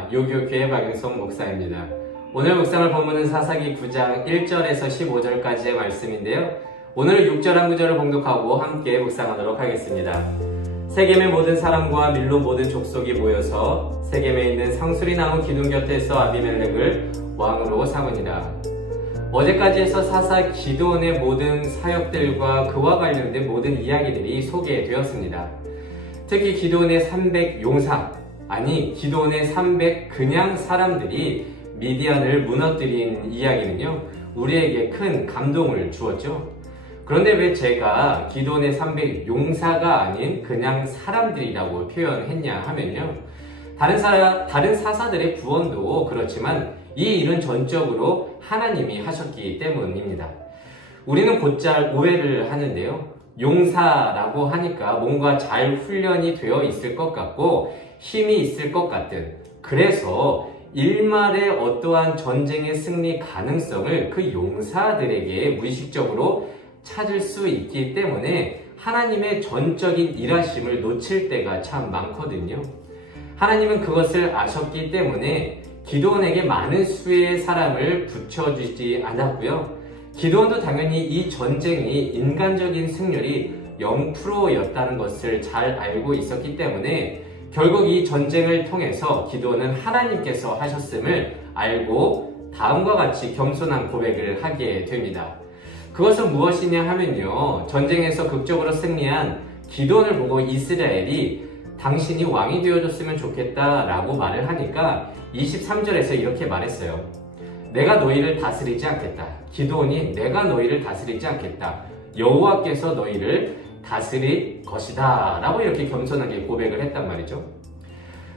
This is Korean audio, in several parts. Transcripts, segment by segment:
안녕하십니까. 요교교회 박영성 목사입니다. 오늘 묵상을 본문은 사사기 9장 1절에서 15절까지의 말씀인데요. 오늘 6절 한 구절을 봉독하고 함께 묵상하도록 하겠습니다. 세겜의 모든 사람과 밀로 모든 족속이 모여서 세겜에 있는 상수리 나무 기둥 곁에서 아비멜렉을 왕으로 삼으니라. 어제까지 해서 사사 기드온의 모든 사역들과 그와 관련된 모든 이야기들이 소개되었습니다. 특히 기드온의 300 용사, 아니 기드온의 300 그냥 사람들이 미디안을 무너뜨린 이야기는요, 우리에게 큰 감동을 주었죠. 그런데 왜 제가 기드온의 300 용사가 아닌 그냥 사람들이라고 표현했냐 하면요, 다른 사사들의 구원도 그렇지만 이 일은 전적으로 하나님이 하셨기 때문입니다. 우리는 곧잘 오해를 하는데요, 용사라고 하니까 뭔가 잘 훈련이 되어 있을 것 같고 힘이 있을 것 같은, 그래서 일말의 어떠한 전쟁의 승리 가능성을 그 용사들에게 무의식적으로 찾을 수 있기 때문에 하나님의 전적인 일하심을 놓칠 때가 참 많거든요. 하나님은 그것을 아셨기 때문에 기드온에게 많은 수의 사람을 붙여주지 않았고요. 기드온도 당연히 이 전쟁이 인간적인 승률이 0%였다는 것을 잘 알고 있었기 때문에 결국 이 전쟁을 통해서 기드온은 하나님께서 하셨음을 알고 다음과 같이 겸손한 고백을 하게 됩니다. 그것은 무엇이냐 하면요, 전쟁에서 극적으로 승리한 기드온을 보고 이스라엘이 당신이 왕이 되어줬으면 좋겠다라고 말을 하니까 23절에서 이렇게 말했어요. 내가 너희를 다스리지 않겠다. 기드온이 내가 너희를 다스리지 않겠다. 여호와께서 너희를 다스릴 것이다 라고 이렇게 겸손하게 고백을 했단 말이죠.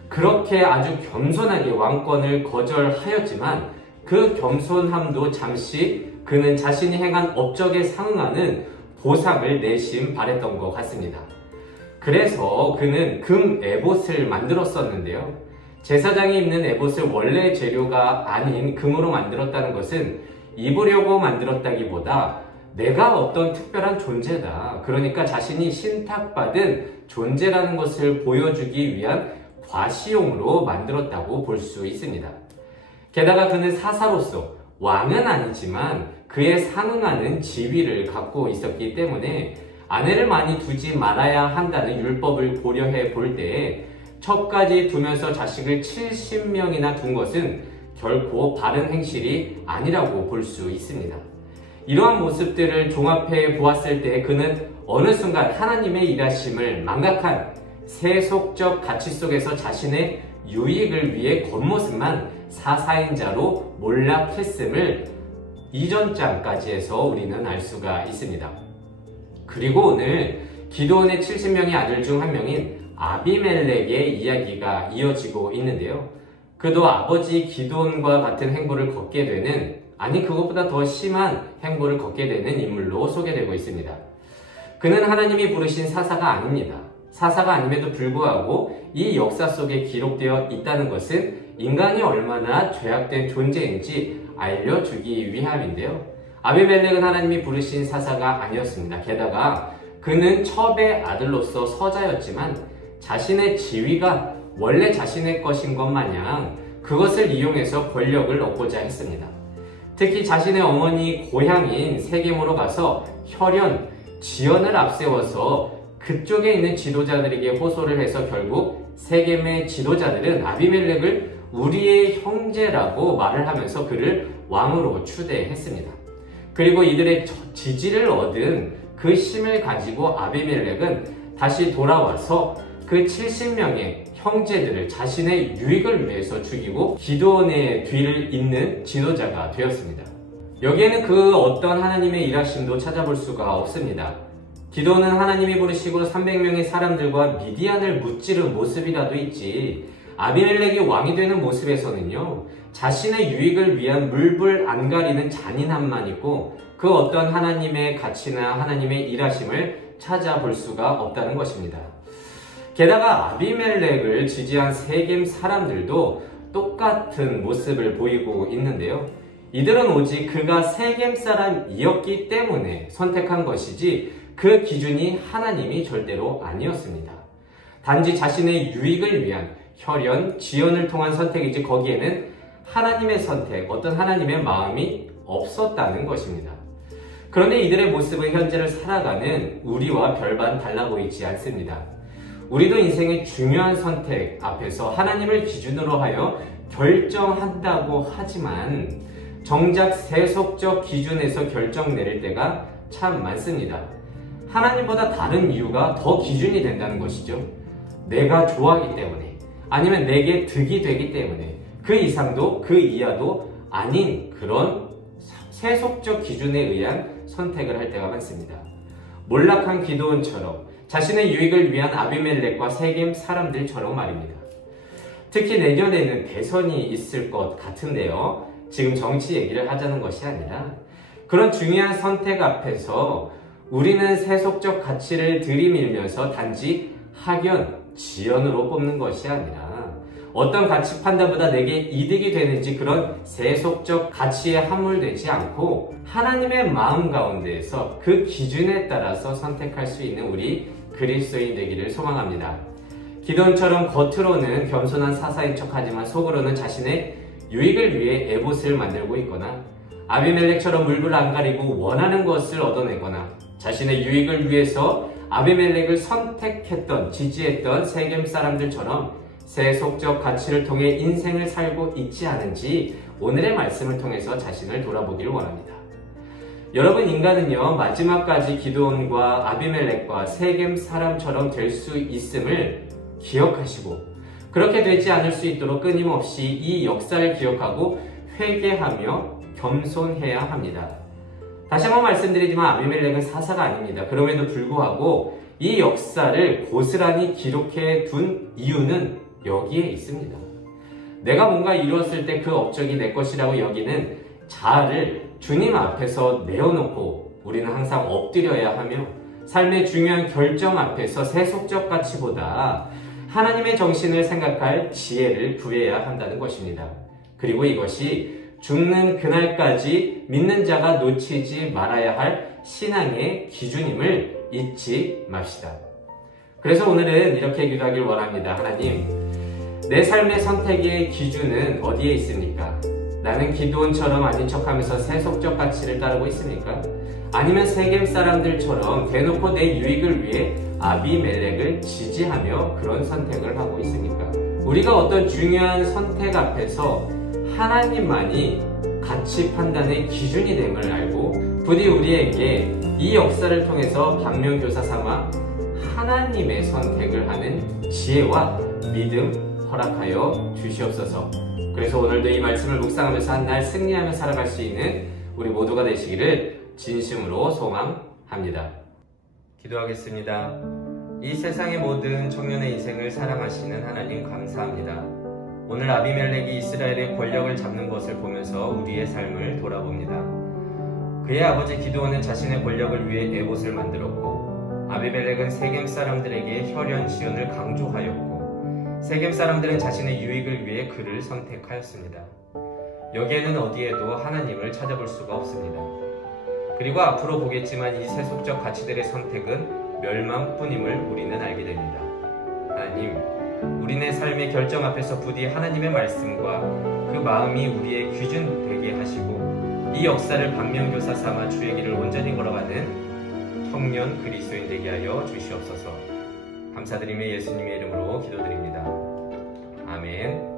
그렇게 아주 겸손하게 왕권을 거절하였지만 그 겸손함도 잠시 그는 자신이 행한 업적에 상응하는 보상을 내심 바랬던 것 같습니다. 그래서 그는 금 에봇을 만들었었는데요, 제사장이 입는 에봇을 원래 재료가 아닌 금으로 만들었다는 것은 입으려고 만들었다기보다 내가 어떤 특별한 존재다, 그러니까 자신이 신탁받은 존재라는 것을 보여주기 위한 과시용으로 만들었다고 볼 수 있습니다. 게다가 그는 사사로서 왕은 아니지만 그에 상응하는 지위를 갖고 있었기 때문에 아내를 많이 두지 말아야 한다는 율법을 고려해 볼 때에 첩까지 두면서 자식을 70명이나 둔 것은 결코 바른 행실이 아니라고 볼 수 있습니다. 이러한 모습들을 종합해 보았을 때 그는 어느 순간 하나님의 일하심을 망각한 세속적 가치 속에서 자신의 유익을 위해 겉모습만 사사인 자로 몰락했음을 이전 장까지 해서 우리는 알 수가 있습니다. 그리고 오늘 기드온의 70명의 아들 중 한 명인 아비멜렉의 이야기가 이어지고 있는데요, 그도 아버지 기드온과 같은 행보를 걷게 되는, 아니 그것보다 더 심한 행보를 걷게 되는 인물로 소개되고 있습니다. 그는 하나님이 부르신 사사가 아닙니다. 사사가 아님에도 불구하고 이 역사 속에 기록되어 있다는 것은 인간이 얼마나 죄악된 존재인지 알려주기 위함인데요, 아비멜렉은 하나님이 부르신 사사가 아니었습니다. 게다가 그는 첩의 아들로서 서자였지만 자신의 지위가 원래 자신의 것인 것 마냥 그것을 이용해서 권력을 얻고자 했습니다. 특히 자신의 어머니 고향인 세겜으로 가서 혈연, 지연을 앞세워서 그쪽에 있는 지도자들에게 호소를 해서 결국 세겜의 지도자들은 아비멜렉을 우리의 형제라고 말을 하면서 그를 왕으로 추대했습니다. 그리고 이들의 지지를 얻은 그 힘을 가지고 아비멜렉은 다시 돌아와서 그 70명의 형제들을 자신의 유익을 위해서 죽이고 기드온의 뒤를 잇는 지도자가 되었습니다. 여기에는 그 어떤 하나님의 일하심도 찾아볼 수가 없습니다. 기드온은 하나님이 부르시고 300명의 사람들과 미디안을 무찌른 모습이라도 있지, 아비멜렉이 왕이 되는 모습에서는요, 자신의 유익을 위한 물불 안 가리는 잔인함만 있고 그 어떤 하나님의 가치나 하나님의 일하심을 찾아볼 수가 없다는 것입니다. 게다가 아비멜렉을 지지한 세겜 사람들도 똑같은 모습을 보이고 있는데요, 이들은 오직 그가 세겜 사람이었기 때문에 선택한 것이지 그 기준이 하나님이 절대로 아니었습니다. 단지 자신의 유익을 위한 혈연, 지연을 통한 선택이지 거기에는 하나님의 선택, 어떤 하나님의 마음이 없었다는 것입니다. 그런데 이들의 모습은 현재를 살아가는 우리와 별반 달라 보이지 않습니다. 우리도 인생의 중요한 선택 앞에서 하나님을 기준으로 하여 결정한다고 하지만 정작 세속적 기준에서 결정 내릴 때가 참 많습니다. 하나님보다 다른 이유가 더 기준이 된다는 것이죠. 내가 좋아하기 때문에, 아니면 내게 득이 되기 때문에, 그 이상도 그 이하도 아닌 그런 세속적 기준에 의한 선택을 할 때가 많습니다. 몰락한 기드온처럼, 자신의 유익을 위한 아비멜렉과 세겜 사람들처럼 말입니다. 특히 내년에는 대선이 있을 것 같은데요. 지금 정치 얘기를 하자는 것이 아니라 그런 중요한 선택 앞에서 우리는 세속적 가치를 들이밀면서 단지 학연, 지연으로 뽑는 것이 아니라 어떤 가치 판단보다 내게 이득이 되는지 그런 세속적 가치에 함몰되지 않고 하나님의 마음 가운데에서 그 기준에 따라서 선택할 수 있는 우리 그리스도인 되기를 소망합니다. 기드온처럼 겉으로는 겸손한 사사인 척하지만 속으로는 자신의 유익을 위해 에봇을 만들고 있거나 아비멜렉처럼 물불 안 가리고 원하는 것을 얻어내거나 자신의 유익을 위해서 아비멜렉을 선택했던, 지지했던 세겜 사람들처럼 세속적 가치를 통해 인생을 살고 있지 않은지 오늘의 말씀을 통해서 자신을 돌아보길 원합니다. 여러분, 인간은요, 마지막까지 기드온과 아비멜렉과 세겜 사람처럼 될 수 있음을 기억하시고 그렇게 되지 않을 수 있도록 끊임없이 이 역사를 기억하고 회개하며 겸손해야 합니다. 다시 한번 말씀드리지만 아비멜렉은 사사가 아닙니다. 그럼에도 불구하고 이 역사를 고스란히 기록해 둔 이유는 여기에 있습니다. 내가 뭔가 이루었을 때 그 업적이 내 것이라고 여기는 자아를 주님 앞에서 내어놓고 우리는 항상 엎드려야 하며 삶의 중요한 결정 앞에서 세속적 가치보다 하나님의 정신을 생각할 지혜를 구해야 한다는 것입니다. 그리고 이것이 죽는 그날까지 믿는 자가 놓치지 말아야 할 신앙의 기준임을 잊지 맙시다. 그래서 오늘은 이렇게 기도하길 원합니다. 하나님, 내 삶의 선택의 기준은 어디에 있습니까? 나는 기드온처럼 아닌 척하면서 세속적 가치를 따르고 있습니까? 아니면 세겜 사람들처럼 대놓고 내 유익을 위해 아비멜렉을 지지하며 그런 선택을 하고 있습니까? 우리가 어떤 중요한 선택 앞에서 하나님만이 가치 판단의 기준이 됨을 알고 부디 우리에게 이 역사를 통해서 반면교사 삼아 하나님의 선택을 하는 지혜와 믿음 허락하여 주시옵소서. 그래서 오늘도 이 말씀을 묵상하면서 한 날 승리하며 살아갈 수 있는 우리 모두가 되시기를 진심으로 소망합니다. 기도하겠습니다. 이 세상의 모든 청년의 인생을 사랑하시는 하나님 감사합니다. 오늘 아비멜렉이 이스라엘의 권력을 잡는 것을 보면서 우리의 삶을 돌아봅니다. 그의 아버지 기드온은 자신의 권력을 위해 에봇을 만들었고 아비멜렉은 세겜 사람들에게 혈연 지연을 강조하였고 세겜 사람들은 자신의 유익을 위해 그를 선택하였습니다. 여기에는 어디에도 하나님을 찾아볼 수가 없습니다. 그리고 앞으로 보겠지만 이 세속적 가치들의 선택은 멸망뿐임을 우리는 알게 됩니다. 하나님, 우리네 삶의 결정 앞에서 부디 하나님의 말씀과 그 마음이 우리의 기준 되게 하시고 이 역사를 반면교사 삼아 주의 길을 온전히 걸어가는 청년 그리스도인 되게 하여 주시옵소서. 감사드리며 예수님의 이름으로 기도드립니다. 아멘.